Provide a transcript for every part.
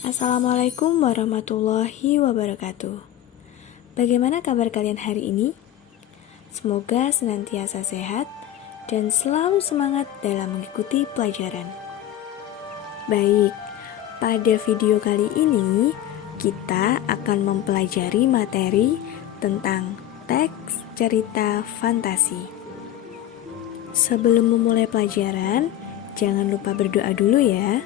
Assalamualaikum warahmatullahi wabarakatuh. Bagaimana kabar kalian hari ini? Semoga senantiasa sehat dan selalu semangat dalam mengikuti pelajaran. Baik, pada video kali ini kita akan mempelajari materi tentang teks cerita fantasi. Sebelum memulai pelajaran, jangan lupa berdoa dulu ya.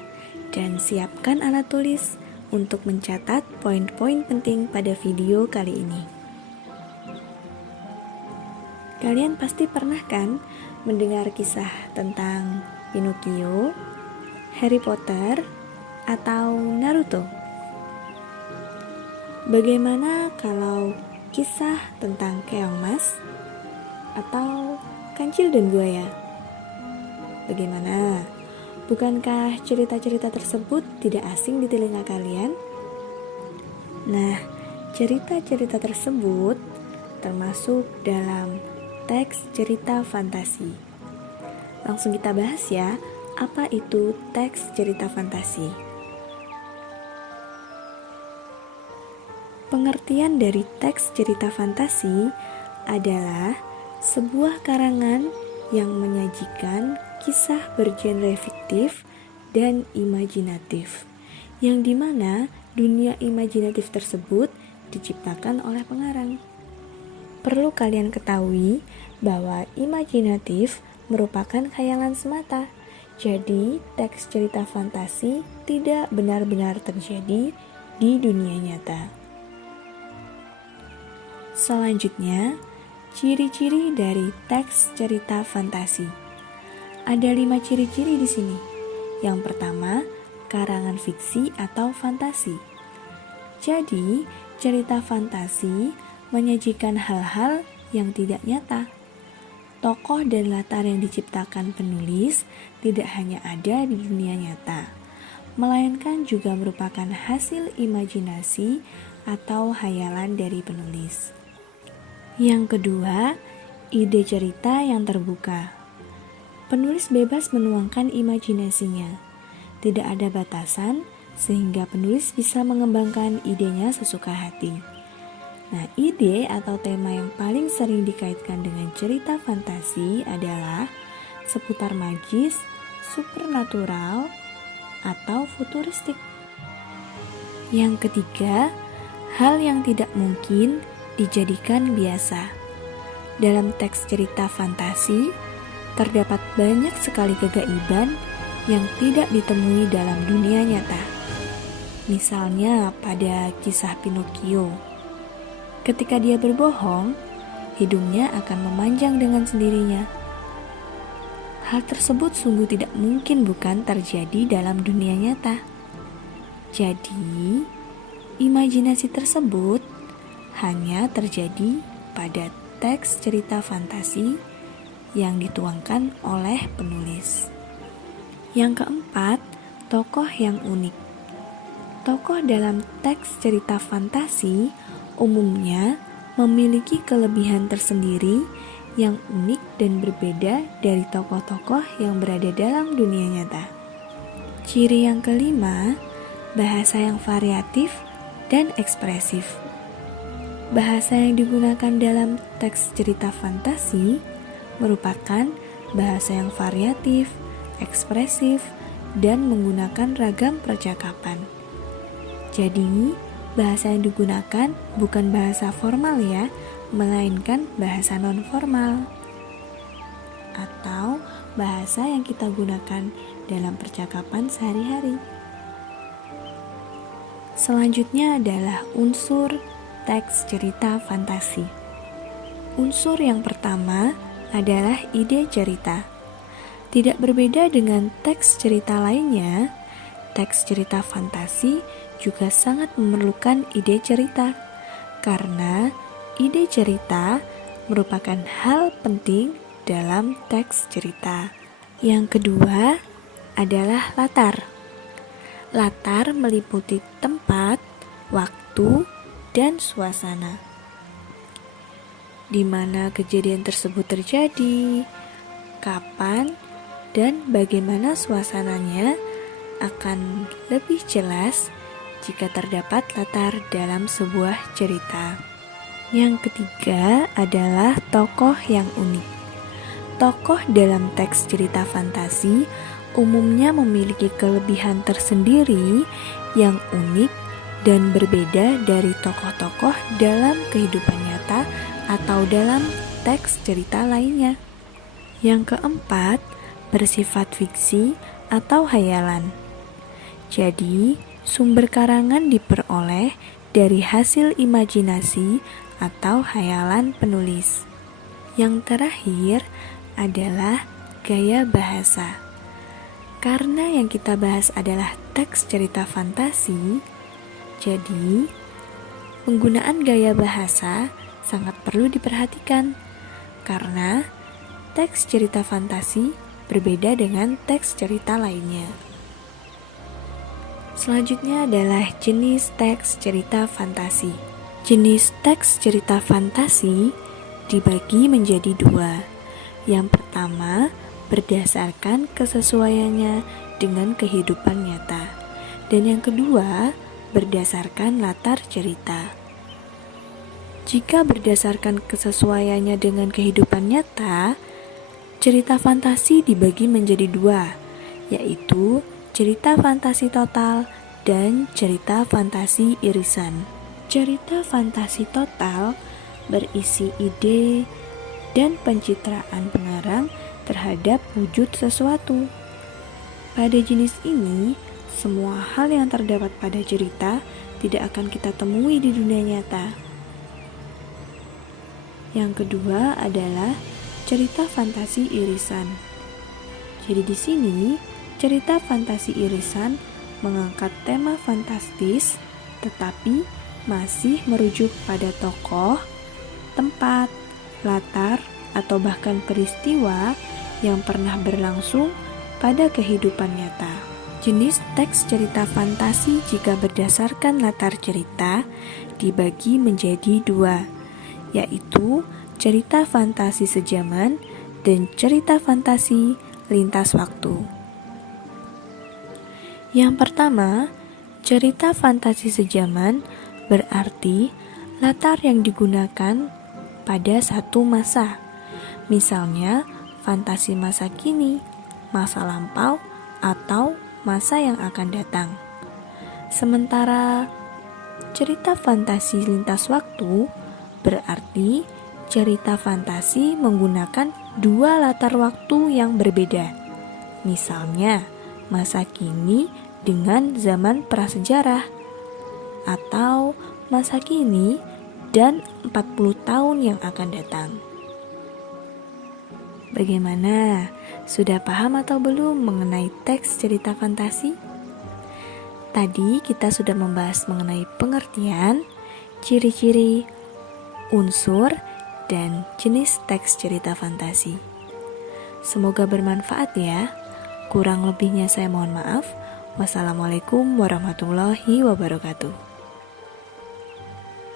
Dan siapkan alat tulis untuk mencatat poin-poin penting pada video kali ini. Kalian pasti pernah kan mendengar kisah tentang Pinocchio, Harry Potter, atau Naruto? Bagaimana kalau kisah tentang Keong Mas atau Kancil dan Buaya? Bagaimana? Bukankah cerita-cerita tersebut tidak asing di telinga kalian? Nah, cerita-cerita tersebut termasuk dalam teks cerita fantasi. Langsung kita bahas ya, apa itu teks cerita fantasi? Pengertian dari teks cerita fantasi adalah sebuah karangan yang menyajikan kisah bergenre fiktif dan imajinatif, yang dimana dunia imajinatif tersebut diciptakan oleh pengarang. Perlu kalian ketahui bahwa imajinatif merupakan khayalan semata, jadi teks cerita fantasi tidak benar-benar terjadi di dunia nyata. Selanjutnya, ciri-ciri dari teks cerita fantasi. Ada 5 ciri-ciri di sini. Yang pertama, karangan fiksi atau fantasi. Jadi, cerita fantasi menyajikan hal-hal yang tidak nyata. Tokoh dan latar yang diciptakan penulis tidak hanya ada di dunia nyata, melainkan juga merupakan hasil imajinasi atau hayalan dari penulis. Yang kedua, ide cerita yang terbuka. Penulis bebas menuangkan imajinasinya. Tidak ada batasan, sehingga penulis bisa mengembangkan idenya sesuka hati. Nah, ide atau tema yang paling sering dikaitkan dengan cerita fantasi adalah seputar magis, supernatural, atau futuristik. Yang ketiga, hal yang tidak mungkin dijadikan biasa. Dalam teks cerita fantasi, terdapat banyak sekali kegaiban yang tidak ditemui dalam dunia nyata. Misalnya pada kisah Pinocchio. Ketika dia berbohong, hidungnya akan memanjang dengan sendirinya. Hal tersebut sungguh tidak mungkin bukan terjadi dalam dunia nyata. Jadi, imajinasi tersebut hanya terjadi pada teks cerita fantasi yang dituangkan oleh penulis. Yang keempat, tokoh yang unik. Tokoh dalam teks cerita fantasi umumnya memiliki kelebihan tersendiri yang unik dan berbeda dari tokoh-tokoh yang berada dalam dunia nyata. Ciri yang kelima, bahasa yang variatif dan ekspresif. Bahasa yang digunakan dalam teks cerita fantasi merupakan bahasa yang variatif, ekspresif, dan menggunakan ragam percakapan. Jadi, bahasa yang digunakan bukan bahasa formal ya, melainkan bahasa non-formal atau bahasa yang kita gunakan dalam percakapan sehari-hari. Selanjutnya adalah unsur teks cerita fantasi. Unsur yang pertama adalah ide cerita. Tidak berbeda dengan teks cerita lainnya, teks cerita fantasi juga sangat memerlukan ide cerita, karena ide cerita merupakan hal penting dalam teks cerita. Yang kedua adalah latar. Latar meliputi tempat, waktu, dan suasana. Di mana kejadian tersebut terjadi, kapan, dan bagaimana suasananya akan lebih jelas jika terdapat latar dalam sebuah cerita. Yang ketiga adalah tokoh yang unik. Tokoh dalam teks cerita fantasi umumnya memiliki kelebihan tersendiri yang unik dan berbeda dari tokoh-tokoh dalam kehidupan nyata atau dalam teks cerita lainnya. Yang keempat, bersifat fiksi atau hayalan. Jadi, sumber karangan diperoleh dari hasil imajinasi atau hayalan penulis. Yang terakhir adalah gaya bahasa. Karena yang kita bahas adalah teks cerita fantasi, jadi penggunaan gaya bahasa sangat perlu diperhatikan karena teks cerita fantasi berbeda dengan teks cerita lainnya. Selanjutnya adalah jenis teks cerita fantasi. Jenis teks cerita fantasi dibagi menjadi dua. Yang pertama, berdasarkan kesesuaiannya dengan kehidupan nyata. Dan yang kedua, berdasarkan latar cerita. Jika berdasarkan kesesuaiannya dengan kehidupan nyata, cerita fantasi dibagi menjadi dua, yaitu cerita fantasi total dan cerita fantasi irisan. Cerita fantasi total berisi ide dan pencitraan pengarang terhadap wujud sesuatu. Pada jenis ini, semua hal yang terdapat pada cerita tidak akan kita temui di dunia nyata. Yang kedua adalah cerita fantasi irisan. Jadi di sini, cerita fantasi irisan mengangkat tema fantastis tetapi masih merujuk pada tokoh, tempat, latar, atau bahkan peristiwa yang pernah berlangsung pada kehidupan nyata. Jenis teks cerita fantasi jika berdasarkan latar cerita dibagi menjadi dua, yaitu cerita fantasi sejaman dan cerita fantasi lintas waktu. Yang pertama, cerita fantasi sejaman berarti latar yang digunakan pada satu masa. Misalnya, fantasi masa kini, masa lampau, atau masa yang akan datang. Sementara cerita fantasi lintas waktu berarti cerita fantasi menggunakan dua latar waktu yang berbeda. Misalnya, masa kini dengan zaman prasejarah, atau masa kini dan 40 tahun yang akan datang. Bagaimana? Sudah paham atau belum mengenai teks cerita fantasi? Tadi kita sudah membahas mengenai pengertian, ciri-ciri, unsur, dan jenis teks cerita fantasi. Semoga bermanfaat ya. Kurang lebihnya saya mohon maaf. Wassalamualaikum warahmatullahi wabarakatuh.